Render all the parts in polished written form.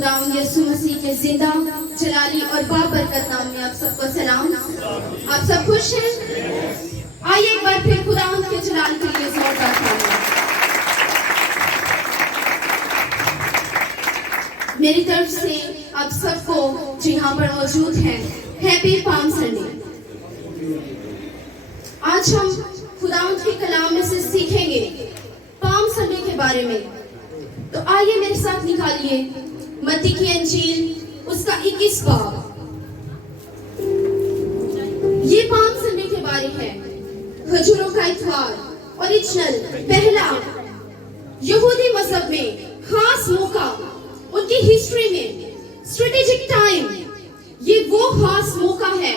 खुदावंद यीशु मसीह के जिंदा जलाली और बाबरकत नाम में आप सबको सलाम। आप सब खुश हैं? आइए एक बार फिर खुदावंद के जलाल के लिए जोरदार तालियां। मेरी तरफ से आप सबको जो यहाँ पर मौजूद हैं, हैप्पी पाम संडे। आज हम खुदावंद के कलाम में से सीखेंगे पाम संडे के बारे में। तो आइए मेरे साथ निकालिए मत्ती की अंजील उसका 21 बाब। ये पाम संडे के बारे है। खजूरों का इतवार, ओरिजिनल, पहला यहूदी मजहब में खास मौका, उनकी हिस्ट्री में स्ट्रेटेजिक टाइम। ये वो खास मौका है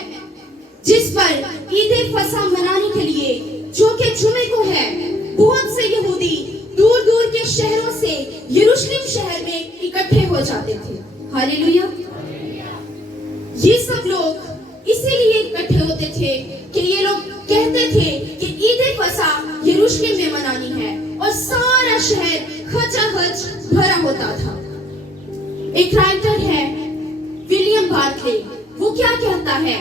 जिस पर ईद फसह मनाने के लिए, जो कि जुमे को है, बहुत से यहूदी दूर दूर के शहरों से यरूशलेम शहर में इकट्ठे हो जाते थे। हालेलुया। ये सब लोग इसीलिए इकट्ठे होते थे कि ये लोग कहते थे कि ईद फसह यरूशलेम में मनानी है, और सारा शहर खचाखच भरा होता था। एक राइटर है विलियम बार्कले, वो क्या कहता है?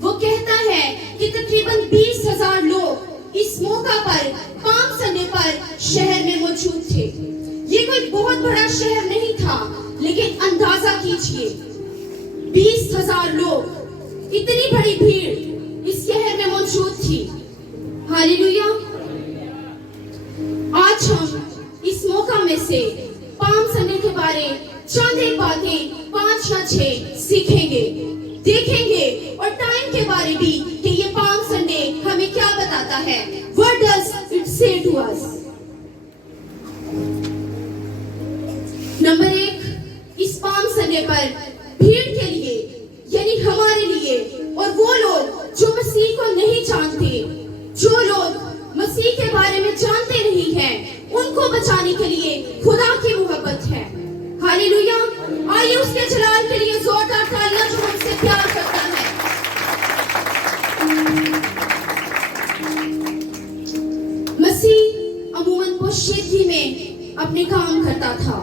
वो कहता है कि तकरीबन 20,000 लोग इस मौका पर, पाम संडे पर शहर में मौजूद थे। ये कोई बहुत बड़ा शहर नहीं था, लेकिन अंदाजा कीजिए 20,000 लोग, इतनी बड़ी भीड़ इस शहर में मौजूद थी। हालेलुया। आज हम इस मौका में से पाम संडे के बारे चंद एक बातें 5 या 6 सीखेंगे, देखेंगे, और टाइम के बारे भी कि ये पाम संडे हमें क्या बताता है। What does it say to us? Number 1, इस पाम संडे पर भीड़ के लिए, यानी हमारे लिए, और वो लोग जो मसीह को नहीं जानते, जो लोग मसीह के बारे में जानते नहीं हैं, उनको बचाने के लिए खुदा की मोहब्बत है। हालेलुया। आइए उसके जलाल के लिए जोरदार तालियां, जो हमसे प्यार करता है। मसीह अमूमन पोशीदगी में अपने काम करता था।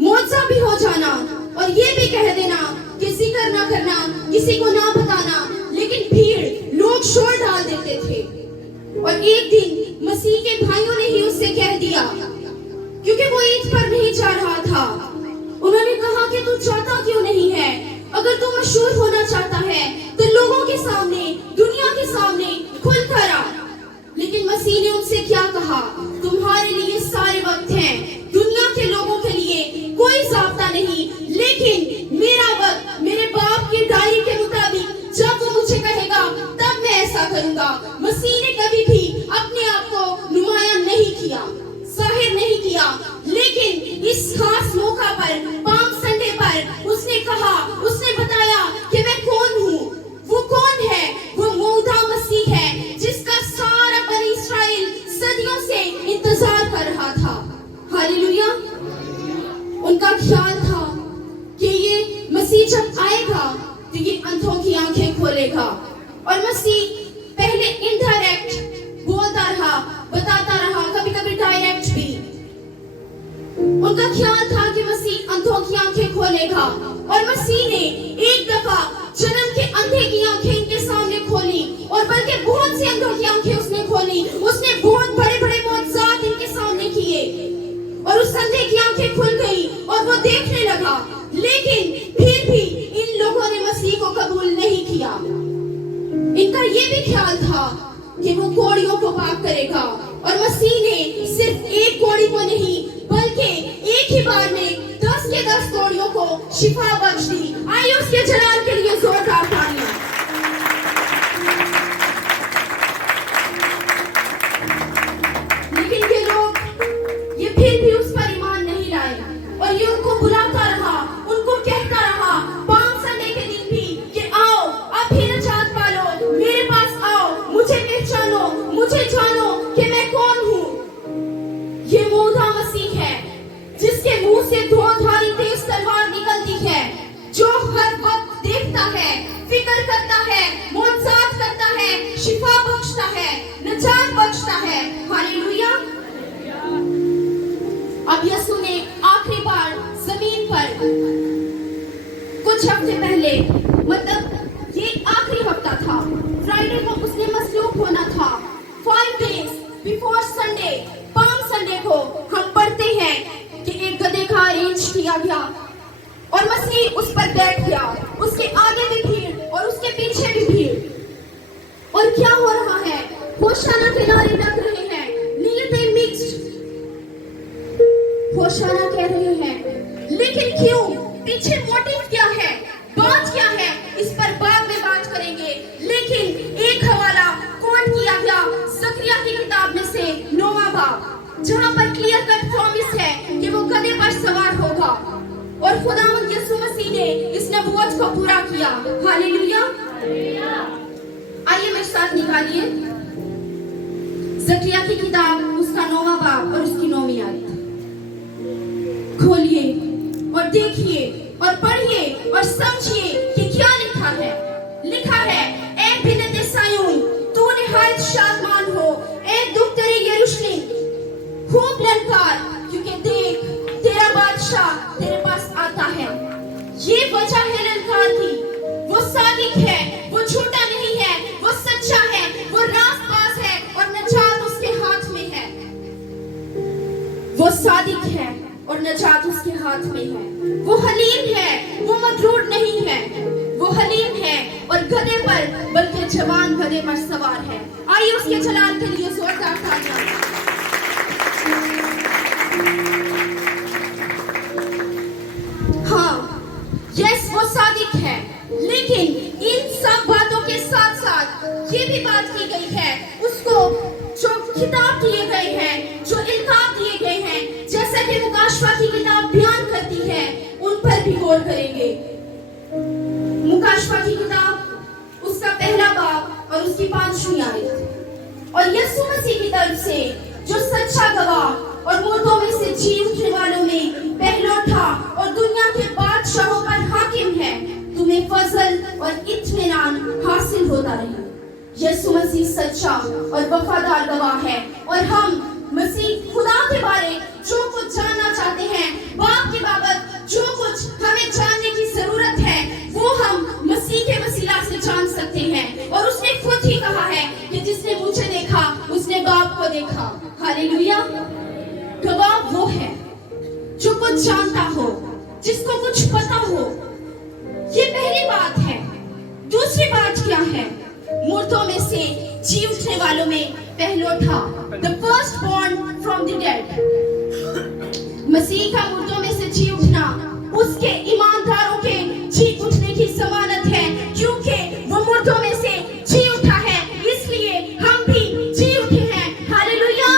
मौजज़ा भी हो जाना और ये भी कह देना कि जिक्र ना करना, किसी को ना बताना, लेकिन भीड़, लोग शोर डाल देते थे। और एक दिन मसीह के भाइयों ने ही उससे कह दिया, क्योंकि वो ईद पर नहीं जा रहा था। उन्होंने कहा कि तू चाहता क्यों नहीं है? अगर तू मशहूर होना चाहता है तो लोगों के सामने, दुनिया के सामने खुलकर आ। लेकिन मसीह ने उनसे क्या कहा? तुम्हारे लिए सारे वक्त हैं, दुनिया के लोगों के लिए कोई ज़ाब्ता नहीं, लेकिन मेरा वक्त मेरे बाप की डायरी के मुताबिक जब वो मुझे कहेगा तब मैं ऐसा करूंगा। मसीह ने कभी भी अपने आप को नुमायां नहीं किया, जाहिर नहीं किया, लेकिन इस खास मौका पर, पाम संडे पर, उसने कहा, उसने बताया कि मैं कौन हूँ। वो कौन है? वो मौदा मसीह है, जिसका सारा बनी इस्राएल सदियों से इंतजार कर रहा था। हालेलुया। उनका ख्याल था कि ये मसीह जब आएगा तो ये अंधों की आंखें खोलेगा। और मसीह पहले इनडायरेक्ट बोलता रहा, बताता रहा, कभी कभी डायरेक्ट भी। उनका ख्याल था कि मसीह अंधों की आंखें खोलेगा, और मसीह ने एक दफा जन्म के अंधे की आंखें इनके सामने खोली, और बल्कि बहुत से अंधों की आंखें उसने खोली। उसने बहुत बड़े बड़े मौजज़ात इनके सामने किए, और उस अंधे की आंखें खुल गई और वो देखने लगा। लेकिन फिर भी इन लोगों ने मसीह को कबूल नहीं किया। इनका ये भी ख्याल था कि वो कोड़ियों को पाक करेगा, और मसीह ने सिर्फ एक कोड़ी को नहीं, बल्कि एक ही बार में 10 के 10 कोड़ियों को शिफा बख्श दी। आइए उसके जलाल के लिए जोरदार तालियां। लेकिन ये लोग, ये फिर भी उस पर ईमान नहीं लाए, और ये उनको बुलाता रहा, उनको कहता रहा पाम संडे के दिन भी कि आओ, अब भी निजात पालो, मेरे पास आओ, मुझे पहचानो, मुझे जानो कि मैं कौन हूँ। ये मौदा मसीह है, जिसके मुंह से धुआंधारी तेज तलवार निकलती है, जो हर वक्त देखता है, फिक्र करता है, मौजज़ात करता है, शिफा बख्शता है, निजात बख्शता है। हालेलुया। अब यीशु ने आखिरी बार जमीन पर उस पर बैठ गया। उसके आगे भी भीड़ और उसके पीछे भी भीड़। और क्या हो रहा है? होशाना के नारे लग रहे हैं, नीयतें मिक्स्ड। होशाना कह रहे हैं, लेकिन क्यों? पीछे मोटिव क्या है? बात क्या है? इस पर बाद में बात करेंगे। लेकिन एक हवाला कोट किया गया ज़करिया की किताब में से 9वां बाब, जहां पर क्लियर कट प्रॉमिस है कि वो गधे पर सवार होगा और खुदावंद यीशु मसीह ने इस नबूवत को पूरा किया। हालेलुया। आइए मेरे साथ निकालिए ज़करिया की किताब, उसका 9वां बाब और उसकी 9वीं आयत। खोलिए और देखिए और पढ़िए और समझिए कि क्या लिखा है। लिखा है, ए बिन्नते सायून, तू निहायत शादमान हो, ए दुख तेरे यरूशलेम, खूब ललकार, क्योंकि देख तेरा बादशाह तेरे पास आता है। ये वजह है ललकार की। वो सादिक है, वो झूठा नहीं है, वो सच्चा है, वो रास्तबाज है और नजात उसके हाथ में है। वो सादिक है और नजात उसके हाथ में है। वो हलीम है, वो मगरूर नहीं है। वो हलीम है और गधे पर, बल्कि जवान गधे पर सवार है। आइए उसके जलाल के लिए जोरदार तालियां। हाँ, यस, वो सादिक है, लेकिन इन सब बातों के साथ साथ ये भी बात की गई है उसको जो खिताब दिए गए हैं, जो इल्काब दिए गए हैं, जैसा कि मुकाशवा की किताब बयान करती है, उन पर भी गौर करेंगे। मुकाशवा की किताब, उसका पहला बाब और उसकी 5वीं आयत। और यीशु मसीह की तरफ से जो सच्चा गवाह और मुर्दों में से जी उठने वालों में पहलौठा और दुनिया के बादशाहों पर हाकिम है, तुम्हें फजल और इत्मीनान हासिल होता रहे। यीशु मसीह सच्चा और वफादार गवाह है और हम मसीह खुदा के बारे जो कुछ जानना चाहते हैं, बाप के बाबत जो कुछ हमें जानने की जरूरत है, वो हम मसीह के वसीला से जान सकते हैं। और उसने खुद ही कहा है कि जिसने मुझे देखा उसने बाप को देखा। हालेलुया। गवाह वो है जो कुछ जानता हो, जिसको कुछ पता हो। ये पहली बात है। दूसरी बात क्या है? मुर्दों में से जी उठने वालों में पहलौठा, the first born from the dead। मसीह का मुर्दों में से जी उठना उसके ईमानदारों के जी उठने की जमानत है, क्योंकि वो मुर्दों में से जी उठा है, इसलिए हम भी जी उठे हैं। हालेलुया।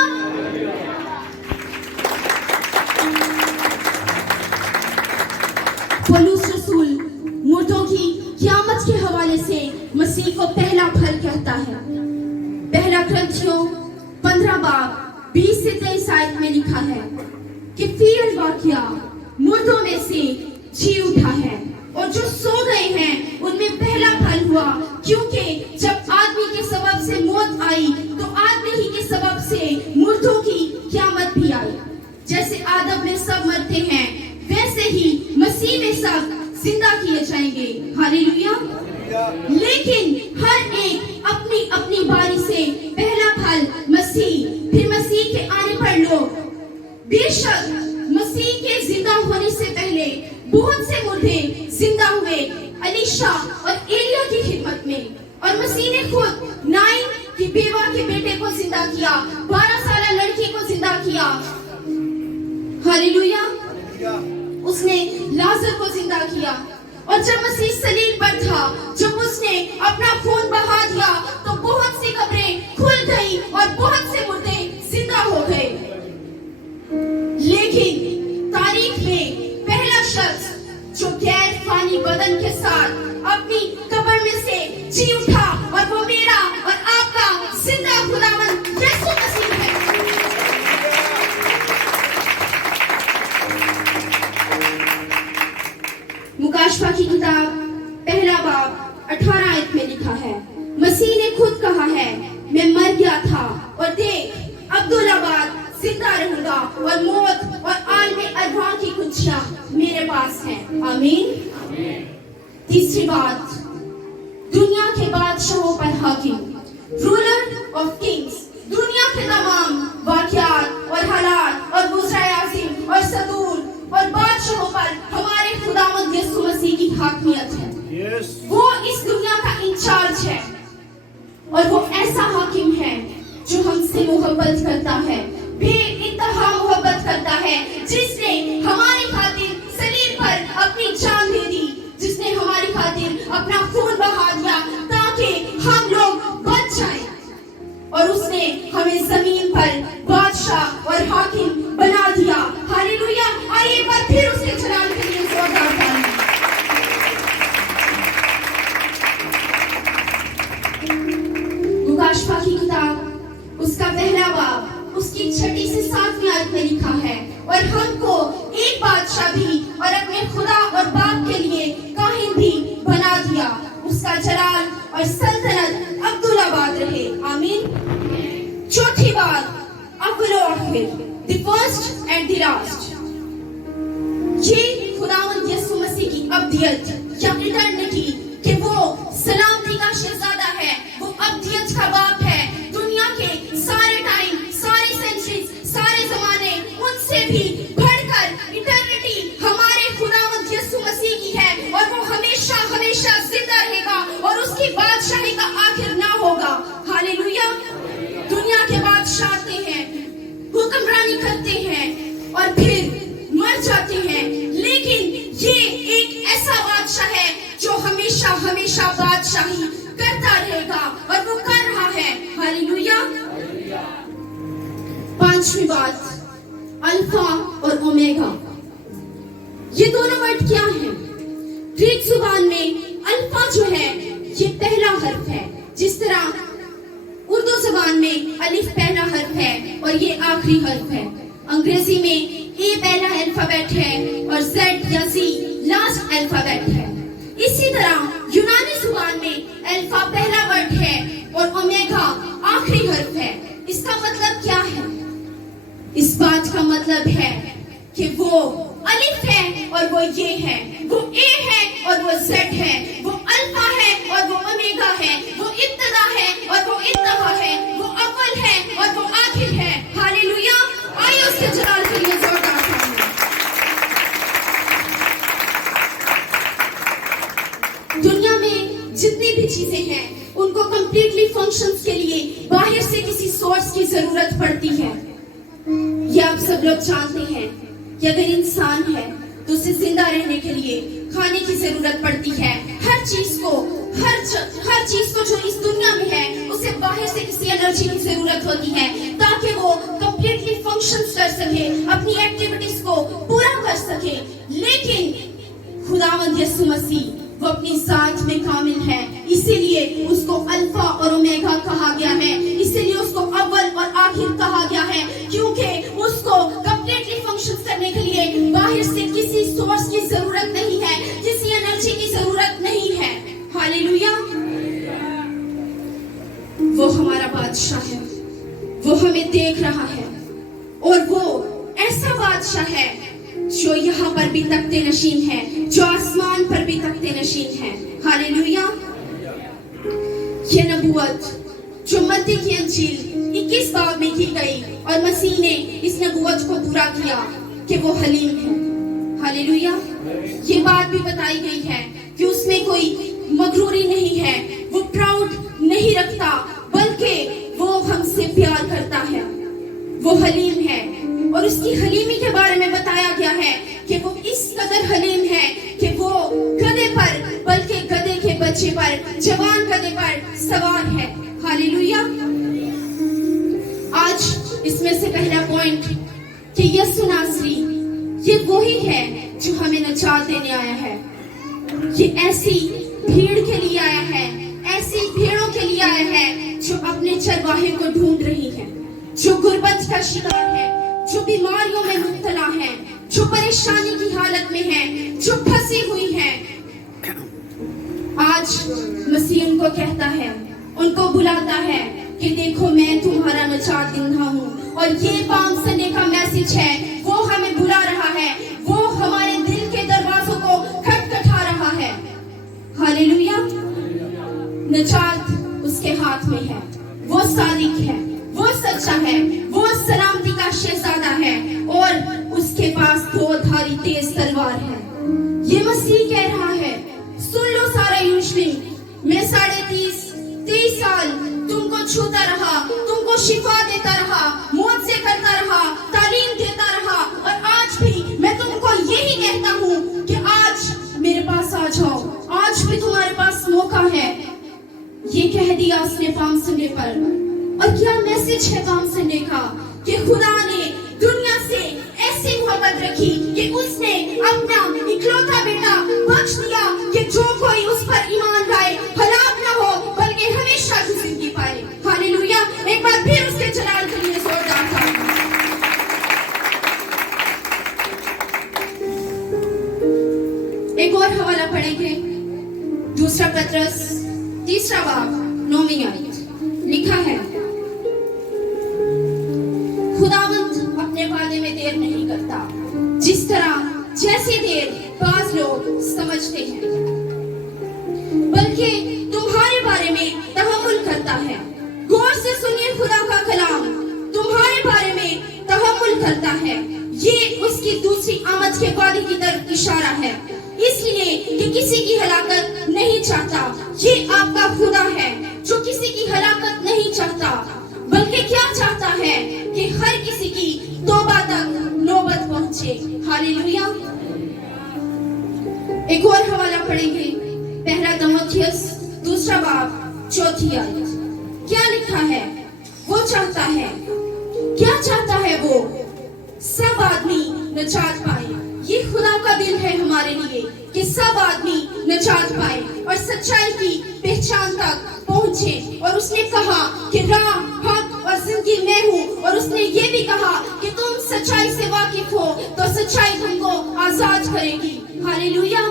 पौलुस रसूल मुर्दों की क़यामत के हवाले से मसीह को पहला फल कहता है। पहला ग्रंथियों 15 बाब 20 से 23 आयत में लिखा है कि फिर वाकया मुर्दों में से जी उठा है और जो सो गए हैं उनमें पहला फल हुआ, क्योंकि जब आदमी के सबब से मौत आई तो आदमी ही के सबब से मुर्दों की क़यामत भी आई। जैसे आदम में सब मरते हैं, वैसे ही मसीह में सब जिंदा किए जाएंगे। हालेलुया। लेकिन हर एक अपनी अपनी बारी से पहला फल मसीह, फिर मसीह के आने पर लोग। बेशक मसीह के जिंदा होने से पहले बहुत से मुर्दे जिंदा हुए अलीशा और एलिया की खिदमत में, और मसीह ने खुद नाइन की बेवा के बेटे को जिंदा किया, 12 साल लड़की को जिंदा किया। हालेलुया। उसने लाजर को जिंदा किया। और जब मसीह सलीब पर था, जब उसने अपना खून बहा दिया, तो बहुत सी कब्रें खुल गई और बहुत से मुर्दे जिंदा हो गए। लेकिन तारीख में पहला शख्स जो गैर फानी बदन के साथ अपनी कब्र में से जी उठा, और वो मेरा और आपका जिंदा खुदावंद यीशु मसीह है। मुकाशवा की किताब पहला बाब 18 आयत में लिखा है, मसीह ने खुद कहा है, मैं मर गया था और देख अब्दुल्लाबाद जिंदा रहूंगा, और मौत और आलमे अरवाह की कुंजियां मेरे पास हैं। आमीन। तीसरी बात, दुनिया के बादशाहों पर हाकिम, रूलर ऑफ किंग्स। दुनिया के तमाम वाक़यात और हालात और बुज़राए आज़िम और सदूर और बादशाहों पर हमारे खुदावंद यीशु मसीह हमसे मोहब्बत करता है, बेइंतहा मोहब्बत करता है, जिसने हमारी खातिर सलीब पर अपनी जान दे दी, जिसने हमारी खातिर अपना खून बहा दिया ताकि हम लोग बच जाएं, और उसने हमें जमीन पर बादशाह और हाकिम बना दिया। हालेलुया। आइए एक बार फिर उसके जलाल के लिए जोरदार ताली। मुकाशफा की किताब उसका पहला बाब उसकी 6 से 7वीं आयत में लिखा है, और हमको एक बादशाह भी और अपने खुदा और बाप के लिए काहिन भी बना दिया, उसका जलाल और सल्तनत अब्दुल्लाबाद रहे। आमीन। चौथी बात, अव्वल और आखिर, the first and the last. ये खुदावंद यीशु मसीह की अब्दियत या इटर्निटी कि वो सलामती का शहजादा है, वो अब्दियत का बाप है, दुनिया के सारे टाइम, सारे सेंचुरीज, सारे जमाने, उनसे भी बढ़कर इटर्निटी हमारे खुदावंद यीशु मसीह की है, और वो हमेशा हमेशा जिंदा रहेगा और उसकी बादशाही का आखिर ना होगा। हालेलुया। दुनिया के बादशाह आते हैं, हुक्मरानी करते हैं और फिर मर जाते हैं, लेकिन ये एक ऐसा बादशाह है जो हमेशा हमेशा बादशाही करता रहेगा, और वो कर रहा है। हालेलुया। पांचवी बात, अल्फा और ओमेगा। ये दोनों वर्ड क्या हैं? ग्रीक जुबान में अल्फा जो है ये पहला हर्फ है, जिस तरह उर्दू जुबान में अलिफ पहला हर्फ है और ये आखिरी हर्फ है। अंग्रेजी में ए पहला अल्फाबेट है और जेड या जी लास्ट अल्फाबेट है। इसी तरह यूनानी जुबान में अल्फा पहला वर्ड है और ओमेगा आखिरी हर्फ है। इसका मतलब क्या है? इस बात का मतलब है कि वो अलिफ है और वो ये है, वो ए है और वो जेड है, वो अल्फा है और वो ओमेगा है, वो इब्तिदा है और वो इंतहा है, वो अव्वल है और वो आखिर है। हालेलुया। आइए उसके जलाल के लिए जोरदार तालियां। दुनिया में जितनी भी चीजें हैं उनको कंप्लीटली फंक्शंस के लिए बाहर से किसी सोर्स की जरूरत पड़ती है। ये आप सब लोग जानते हैं कि अगर इंसान है तो उसे जिंदा रहने के लिए खाने की जरूरत पड़ती है। हर चीज को जो इस दुनिया में है उसे बाहर से किसी एनर्जी की जरूरत होती है ताकि वो कंप्लीटली फंक्शंस कर सके, अपनी एक्टिविटीज को पूरा कर सके। लेकिन खुदावंद यीशु मसीह वो अपनी जात में कामिल है, इसीलिए उसको अल्फा और ओमेगा कहा गया है, इसीलिए उसको अव्वल और आखिर कहा गया है, क्योंकि उसको कंप्लीटली फंक्शंस करने के लिए बाहर से किसी सोर्स की जरूरत नहीं है, किसी एनर्जी की जरूरत नहीं है। हालेलुया। वो हमारा बादशाह है, वो हमें देख रहा है, और वो ऐसा बादशाह है जो यहाँ पर भी तख्ते नशीन है, जो आसमान पर भी तख्ते नशीन है। हालेलुया। ये नबूवत जो मत्ती की अंजील 21 बाब में की गई और मसीह ने इस नबूवत को पूरा किया कि वो हलीम है। हालेलुया। ये बात भी बताई गई है कि उसमें कोई मगरूरी नहीं है, वो प्राउड नहीं रखता, बल्कि वो हमसे प्यार करता है, वो हलीम है। और उसकी हलीमी के बारे में बताया गया है कि वो इस कदर हलीम है कि वो गधे पर, बल्कि गधे के बच्चे पर, जवान गधे पर सवार है। हालेलुया। आज इसमें से पहला पॉइंट कि यीशु नासरी ये वही है जो हमें निजात देने आया है। ये ऐसी भीड़ के लिए आया है, ऐसी भेड़ों के लिए आया है जो अपने चरवाहे को ढूंढ रही है, जो गुर्बत का शिकार है, जो बीमारियों में मुब्तला है, जो परेशानी की हालत में है, जो फंसी हुई है। आज मसीह उनको कहता है, उनको बुलाता है कि देखो मैं तुम्हारा निजात देना हूँ। और ये पाम संडे का मैसेज है, वो हमें बुला रहा है, वो हमारे दिल के दरवाजों को खटखटा रहा है। हालेलुया। निजात उसके हाथ में है, वो सादिक है, वो सच्चा है, वो सलामती का शहजादा है, और उसके पास दो धारी तेज तलवार है। ये मसीह कह रहा है, सुन लो सारा यरूशलेम, मैं 23 साल तुमको छूता रहा, तुमको शिफा देता रहा, मौत से करता रहा, तालीम देता रहा। और आज भी मैं तुमको यही कहता हूँ कि आज मेरे पास आ जाओ, आज भी तुम्हारे पास मौका है। ये कह दिया उसने पाम सुनने पर। और क्या मैसेज है पाम सुनने का कि खुदा ने दुनिया से ऐसी मोहब्बत रखी कि उसने अपना इकलौता बेटा बख्श दिया कि जो कोई उस पर ईमान लाए हलाक ना हो बल्कि हमेशा की जिंदगी पाए। हालेलुया। एक बार फिर उसके जलाल के लिए जोरदार ताली। एक और हवाला पढ़ेंगे, दूसरा पत्रस 3 बाब 9वीं आयत। लिखा है, खुदावंद अपने वादे में देर नहीं करता, जिस तरह जैसी देर बाज लोग समझते हैं, बल्कि तुम्हारे बारे में तहम्मुल करता है। गौर से सुनिए खुदा का कलाम, तुम्हारे बारे में तहम्मुल करता है। ये उसकी दूसरी आमद के वादे की तरफ इशारा है, इसलिए कि किसी की हलाकत नहीं चाहता। ये आपका खुदा है जो किसी की हलाकत नहीं चाहता, बल्कि क्या चाहता है कि हर किसी की तौबा तक नौबत पहुंचे। हालेलुया। एक और हवाला पढ़ेंगे, पहला तीमुथियुस 2 बाब 4 आयत। क्या लिखा है? वो चाहता है, क्या चाहता है वो? सब आदमी नजात पाए। ये खुदा का दिल है हमारे लिए कि सब आदमी नजात पाए और सच्चाई की पहचान तक पहुंचे। और उसने कहा कि राह, हक और जिंदगी मैं हूँ। और उसने ये भी कहा कि तुम सच्चाई से वाकिफ हो तो सच्चाई तुमको आजाद करेगी। हालेलुया।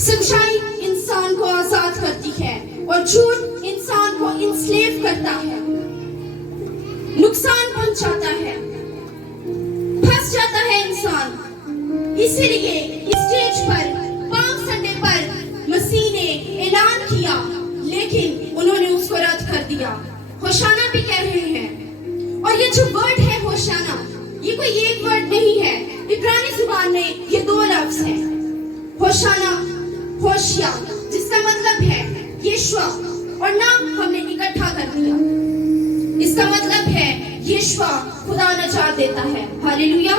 सच्चाई इंसान को आजाद करती है और झूठ इंसान को इंस्लेव करता है, नुकसान पहुंचाता है, फंस जाता है इंसान। इसीलिए स्टेज पर पाम संडे पर मसीह ने ऐलान किया, लेकिन उन्होंने उसको रद्द कर दिया। होशाना भी कह रहे हैं। और ये जो वर्ड है होशाना, ये कोई एक वर्ड नहीं है, इब्रानी जुबान में ये 2 लफ्ज हैं। होशाना, होशिया, जिसका मतलब है यीशुआ, और नाम हमने इकट्ठा कर दिया। इसका मतलब है यीशुआ खुदा नजात देता है। हालेलुया।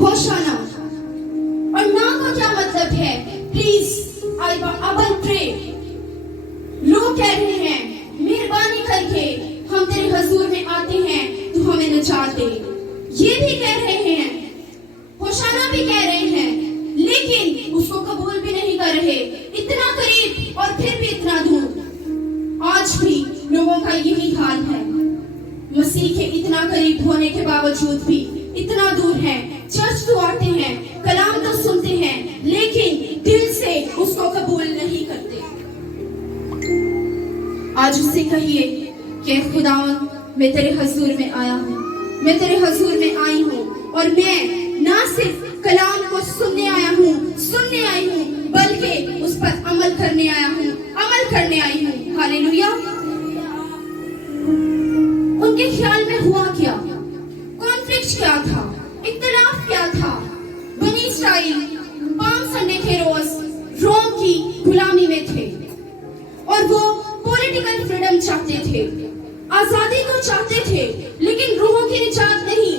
होशाना। और नाम का क्या मतलब है? Please I pray. लोग कह रहे हैं, मेहरबानी करके हम तेरे हजूर में आते हैं, तू हमें नजात दे। ये भी कह रहे हैं, होशाना भी कह रहे हैं, लेकिन उसको कबूल भी नहीं कर रहे। इतना करीब और फिर भी इतना दूर। आज भी लोगों का यही हाल है। मसीह के इतना करीब होने के बावजूद भी इतना दूर है। चर्च तो आते हैं, कलाम तो सुनते हैं, लेकिन दिल से उसको कबूल नहीं करते। आज उससे कहिए कि खुदावंद, मैं तेरे हजूर में आया हूँ, मैं तेरे हजूर में आई हूँ, और मैं ना सिर्फ कलाम को सुनने आई हूँ, बल्कि उस पर अमल करने आई हूँ। हालेलुया। उनके ख्याल में हुआ क्या? कॉन्फ्लिक्ट क्या था? इख्तिलाफ क्या था? बनी इस्राइल पाम संडे के रोज रोम की गुलामी में थे और वो पॉलिटिकल फ्रीडम चाहते थे, आजादी को चाहते थे, लेकिन रूहों की निजात नहीं।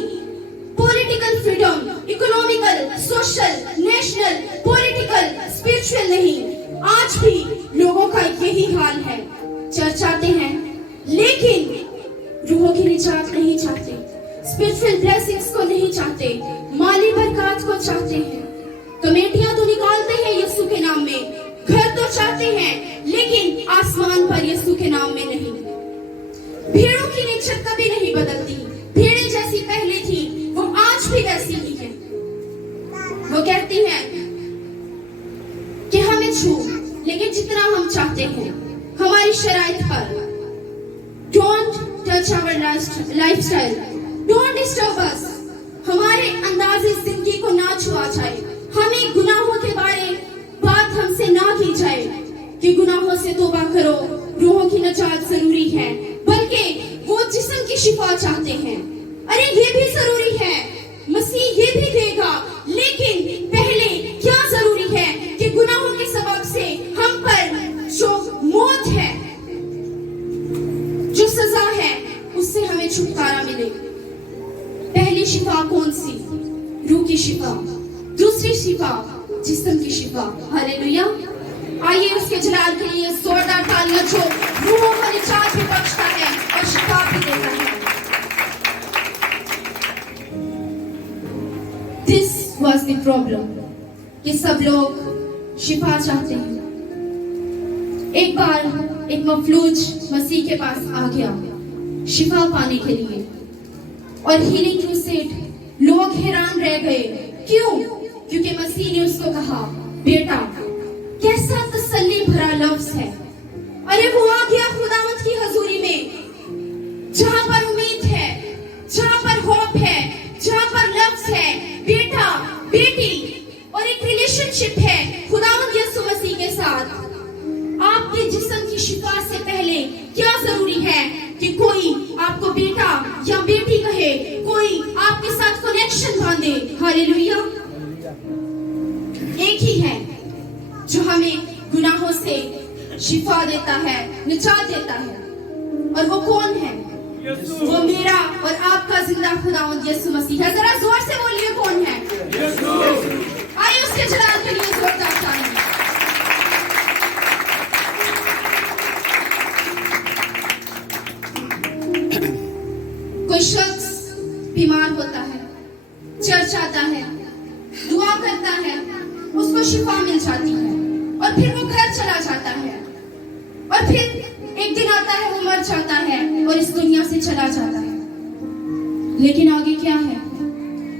Political freedom, economical, social, national, political, spiritual नहीं। आज भी लोगों का यही हाल है। चर्च आते हैं, लेकिन रूहों की निजात नहीं चाहते, स्पिरिचुअल ब्लेसिंग्स को नहीं चाहते, माली बरकत को चाहते हैं। कमेटियां तो निकालते हैं यीशु के नाम में, घर तो चाहते हैं, लेकिन आसमान पर यीशु के नाम में नहीं। भेड़ों की निश्चत कभी नहीं बदलती। भेड़ें जैसी पहले थी, वो आज भी वैसी ही है। वो कहती हैं कि हमें छू, लेकिन जितना हम चाहते हैं हमारी शराइत पर। Don't touch our lifestyle, don't disturb us. हमारे अंदाज़े जिंदगी को ना छुआ जाए। हमें गुनाहों के बारे बात हमसे ना की जाए कि गुनाहों से तौबा करो, रूहों की नजात जरूरी है, बल्कि वो जिस्म की शिफा चाहते हैं। अरे ये भी जरूरी है, मसीह ये भी देगा, लेकिन पहले क्या जरूरी है कि गुनाहों के सबब से हम पर जो मौत है छुटकारा मिले। पहली शिफा कौन सी? रूह की शिफा। दूसरी शिफा जिस्म की शिफा। हालेलुया। आइए उसके जलाल के लिए जोरदार तालियां जो रूहों को निजात भी बख्शता है और शिफा भी देता है। This was the problem कि सब लोग शिफा चाहते हैं। एक बार एक मफलूज मसीह के पास आ गया शिफा पाने के लिए और हीलिंग क्रूसेड लोग हैरान रह गए। क्यों? क्योंकि मसीह ने उसको कहा, बेटा कैसा तसल्ली भरा लफ्ज है। अरे वो आ गया खुदावंद की हजूरी में जहां पर उम्मीद है, जहां पर होप है, जहां पर लफ्ज है बेटा बेटी और एक रिलेशनशिप है खुदावंद यीशु मसीह के साथ। आपके जिस्म की शिफा से पहले क्या जरूरी है कि कोई आपको बेटा या बेटी कहे, कोई आपके साथ कनेक्शन बांधे। हालेलुया। एक ही है जो हमें गुनाहों से शिफा देता है, निजात देता है, और वो कौन है? वो मेरा और आपका जिंदा खुदावंद यीशु मसीह है। जरा जोर से बोलिए, कौन है? आइए उसके जलाल के लिए जोरदार तालियां। कोई शख्स बीमार होता है, चर्च आता है, दुआ करता है, उसको शिफा मिल जाती है और फिर वो घर चला जाता है और फिर एक दिन आता है वो मर जाता है और इस दुनिया से चला जाता है। लेकिन आगे क्या है?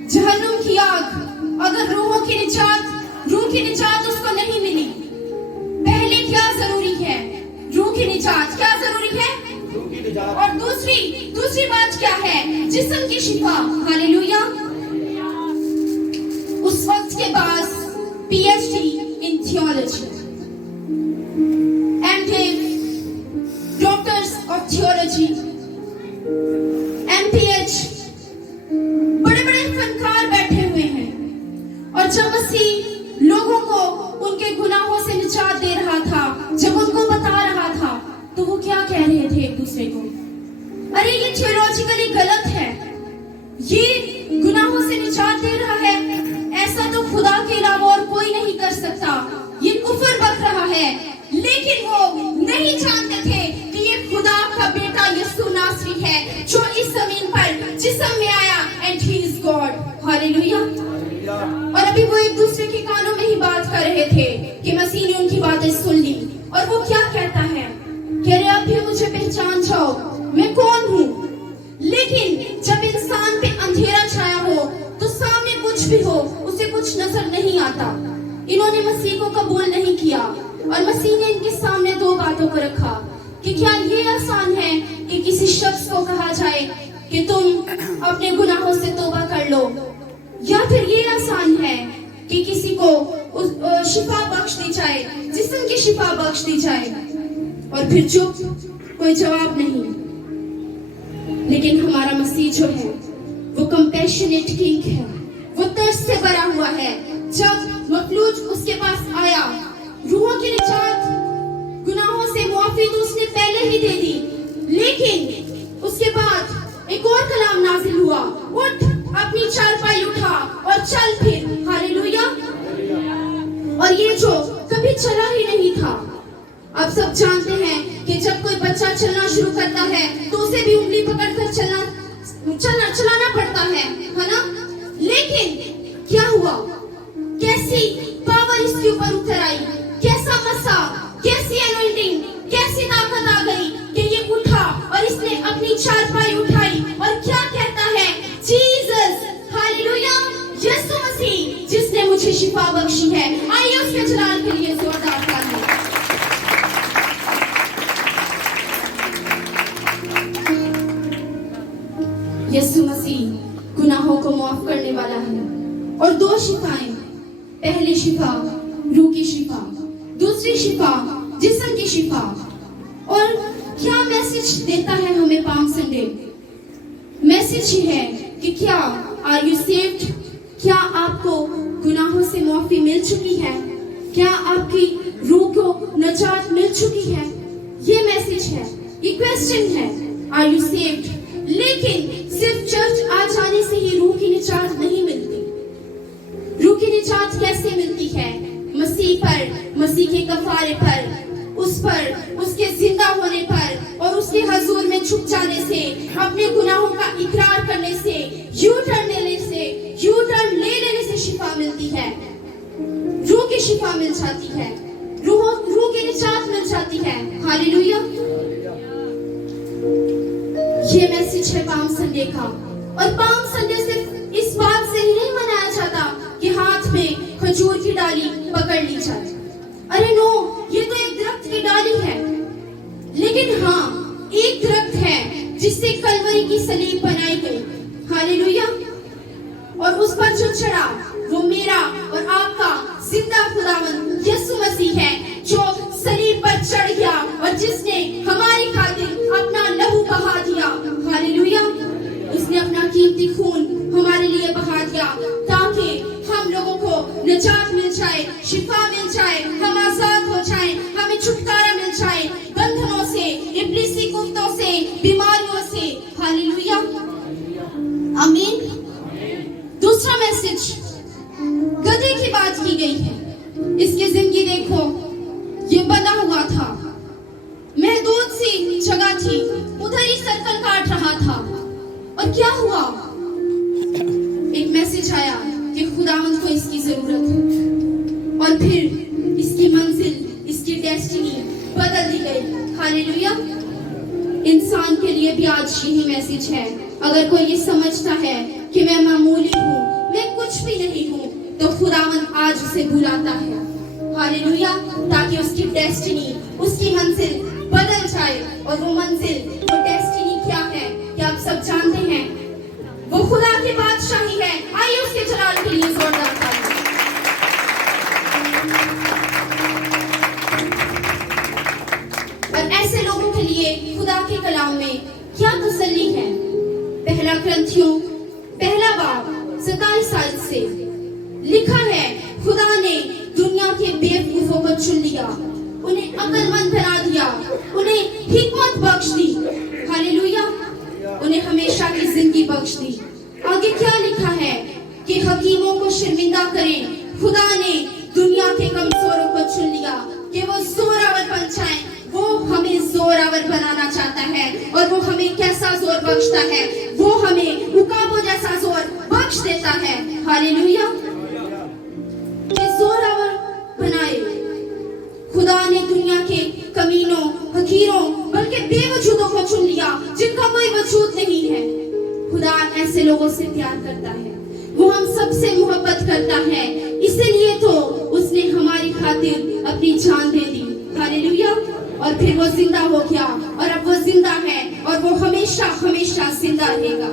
जहन्नुम की आग। अगर रूहों की निजात, रूह की निजात उसको नहीं मिली, पहले क्या जरूरी है? रूह की निजात। क्या जरूरी है? और दूसरी बात क्या है? जिस्म की शिफा। हालेलुया। उस वक्त के पास PhD in theology, MDiv, doctors of theology, MPH, बड़े-बड़े फनकार बैठे हुए हैं और जब मसीह लोगों को उनके गुनाहों से निजात दे रहा था, जब उनको बता रहा था, तो वो क्या कह रहे थे एक दूसरे को? अरे ये थियोलॉजिकली गलत है, ये गुनाहों से निजात दे रहा है, ऐसा तो खुदा के अलावा और कोई नहीं कर सकता, ये कुफर बक रहा है। लेकिन वो नहीं जानते थे कि ये खुदा का बेटा यीशु नासरी है जो इस जमीन पर जिस्म में आया and he is God. Hallelujah. और अभी वो एक दूसरे के कानों में ही बात कर रहे थे कि मसीह ने उनकी बातें सुन ली और वो क्या कहता है? कह रहे अब भी मुझे पहचान जाओ, मैं कौन हूँ। लेकिन जब इंसान पे अंधेरा छाया हो तो सामने कुछ भी हो उसे कुछ नजर नहीं आता। इन्होंने मसीह को कबूल नहीं किया और मसीह ने इनके सामने दो बातों को रखा कि क्या ये आसान है कि किसी शख्स को कहा जाए कि तुम अपने गुनाहों से तौबा कर लो, या फिर ये आसान है कि किसी को शिफा बख्श दी जाए, जिस्म की शिफा बख्श दी जाए और फिर चुप, कोई जवाब नहीं। लेकिन हमारा मसीह जो है वो कंपैशनेट किंग है, वो तरस से भरा हुआ है। जब मफलूज उसके पास आया, रूहों की निजात, गुनाहों से मुआफी तो उसने पहले ही दे दी, लेकिन उसके बाद एक और कलाम नाजिल हुआ, उठ अपनी चारपाई उठा और चल फिर। हालेलुया। और ये जो कभी चला ही नहीं था, अब सब जानते हैं कि जब कोई बच्चा चलना शुरू करता है तो उसे भी उंगली पकड़कर चलाना पड़ता है ना? लेकिन क्या हुआ? कैसी पावर इसके ऊपर उतर आई, कैसा मसा, कैसी एनॉइंटिंग, कैसी ताकत आ गई कि ये उठा और इसने अपनी चारपाई उठाई और क्या कहता है? जीसस। हालेलुया। यीशु मसीह जिसने मुझे शिफा बख्शी है। आइए उसके जलाल के लिए जोरदार तालियां। यीशु मसीह गुनाहों को माफ करने वाला है। और दो शिफाएं, पहली शिफा रूह की शिफा, दूसरी शिफा जिस्म की शिफा। और क्या मैसेज देता है हमें पाम संडे? मैसेज ही है कि क्या आर यू सेव्ड? क्या आपको गुनाहों से माफी मिल चुकी है? क्या आपकी रूह को निजात मिल चुकी है? ये मैसेज है, ये क्वेश्चन है, आर यू सेव्ड? लेकिन सिर्फ चर्च आ जाने से ही रूह की निजात नहीं मिलती। रूह की निजात कैसे मिलती है? मसीह पर, मसीह के कफारे पर, उस पर, उसके जिंदा होने पर और उसके हजूर में झुक जाने से, अपने गुनाहों का इकरार करने से, यू टर्न ले लेने से शिफा मिलती है। रूह की शिफा मिल जाती है, रूह की निजात मिल जाती है। हालेलुया। ये मैसेज है पाम संडे का। और पाम संडे सिर्फ इस बात से ही नहीं मनाया जाता कि हाथ में खजूर की डाली पकड़ ली जाए। अरे नो, ये तो एक दरख्त की डाली है। लेकिन हाँ, एक दरख्त है जिससे कलवरी की सलीब बनाई गई। हालेलुया। और उस पर जो चढ़ा वो मेरा और आपका जिंदा खुदावंद यीशु मसीह है, जो सलीब पर चढ़ गया और जिसने हमारी खातिर अपना लहू बहा दिया। हालेलुया। उसने अपना कीमती खून हमारे लिए बहा दिया ताकि हम लोगों को निजात मिल जाए, शिफा मिल जाए, हम आजाद हो जाएं, हमें छुटकारा मिल जाए बंधनों से, इब्लीसी कुफ्तों से, बीमारियों से। हालेलुया। आमीन। दूसरा मैसेज गधे की बात की गई है। इसकी जिंदगी देखो, ये बंधा हुआ था, महदूद सी जगह थी, उधर ही सर्कल काट रहा था। और क्या हुआ? एक मैसेज आया कि खुदावंद को इसकी जरूरत है और फिर इसकी मंजिल, इसकी डेस्टिनी बदल दी गई। हालेलुया। इंसान के लिए भी आज यही मैसेज है। अगर कोई ये समझता है कि मैं मामूली हूँ, मैं कुछ भी नहीं हूँ, तो खुदावंद आज उसे बुलाता है। हालेलुया। ताकि उसकी डेस्टिनी, उसकी मंजिल बदल जाए। और वो मंजिल, वो डेस्टिनी क्या है कि आप सब जानते हैं, वो खुदा की बादशाही है। आइए उसके जलाल के लिए जोरदार ताली। और ऐसे लोगों के लिए खुदा के कलाम में क्या तसल्ली है? पहला ग्रंथियों पहला बाब 27 आयत से लिखा है, खुदा ने दुनिया के बेवकूफों को चुन लिया, उन्हें अक्लमंद बना दिया, उन्हें हिकमत बख्श दी। हालेलुया। उन्हें हमेशा की जिंदगी बख्श दी। आगे क्या लिखा है कि हकीमों को शर्मिंदा करें। खुदा ने दुनिया के कमजोरों को चुन लिया कि वो जोरावर बन जाएं। वो हमें जोरावर बनाना चाहता है। और वो हमें कैसा जोर बख्शता है? वो हमें उकाबों जैसा जोर बख्श देता है। हालेलुया। कि जोरावर बनाए। खुदा ने दुनिया के कमीनों, हकीरों, बल्कि बेवजूदों को चुन लिया जिनका कोई वजूद नहीं है। खुदा ऐसे लोगों से प्यार करता है, वो हम सबसे मोहब्बत करता है। इसलिए तो उसने हमारी खातिर अपनी जान दे दी। हालेलुया। और फिर वो जिंदा हो गया और अब वो जिंदा है और वो हमेशा हमेशा जिंदा रहेगा।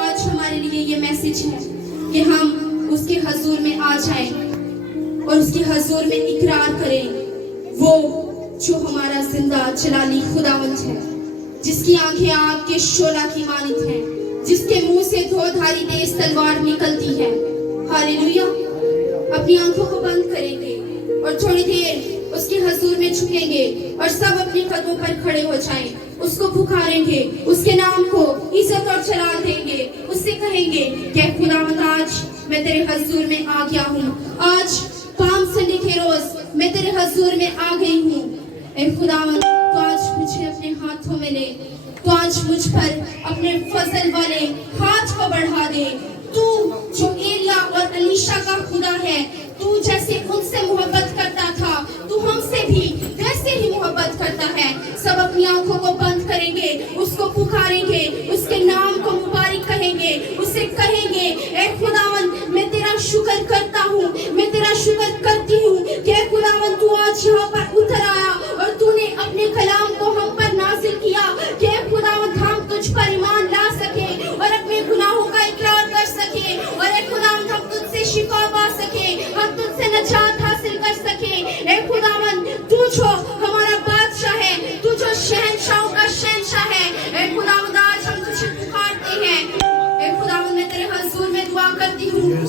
आज हमारे लिए ये मैसेज है कि हम उसके हजूर में आ जाएं और उसके हजूर में इकरार करें, वो जो हमारा जिंदा जलाली खुदावंद है, जिसकी आंखें आग के शोला की मानित हैं, जिसके मुंह से दो धारी तेज तलवार निकलती है। हालेलुया। अपनी आंखों को बंद करेंगे और थोड़ी देर उसके हजूर में झुकेंगे और सब अपने कदमों पर खड़े हो जाएं, उसको पुकारेंगे, उसके नाम को इज्जत और जलाल देंगे, उससे कहेंगे कि खुदावंद आज मैं तेरे हजूर में आ गया हूँ। आज पाम संडे के रोज मैं तेरे हजूर में आ गई हूँ। ऐ खुदावंद, तो आज मुझे अपने हाथों में ले, तो आज मुझ पर अपने फजल वाले हाथ को बढ़ा दे। तू जो एलिया और अलीशा का खुदा है, तू जैसे उनसे मोहब्बत करता था, तू हमसे भी वैसे ही मोहब्बत करता है। सब अपनी आंखों को बंद करेंगे, उसको पुकारेंगे, उसके नाम को मुबारक कहेंगे, उसे कहेंगे, ऐ खुदावंद मैं तेरा शुक्र करता हूँ, मैं तेरा शुक्र करती हूँ कि खुदावंद तू आज यहाँ पर उतर आया और तूने अपने कलाम को हम पर नाज़िल किया कि खुदावंद हम तुझ पर ईमान ला सके और अपने गुनाहों का इकरार कर सके और खुदावंद हम तुझसे शिफा पा सके, हम तुझसे निजात हासिल कर सके। ऐ खुदावंद तू जो हमारा बादशाह है, तू जो शहंशाहों का शहंशाह है, ऐ खुदावंद आज हम तुझे पुकारते हैं। ऐ खुदावंद मैं तेरे हजूर में दुआ करती हूँ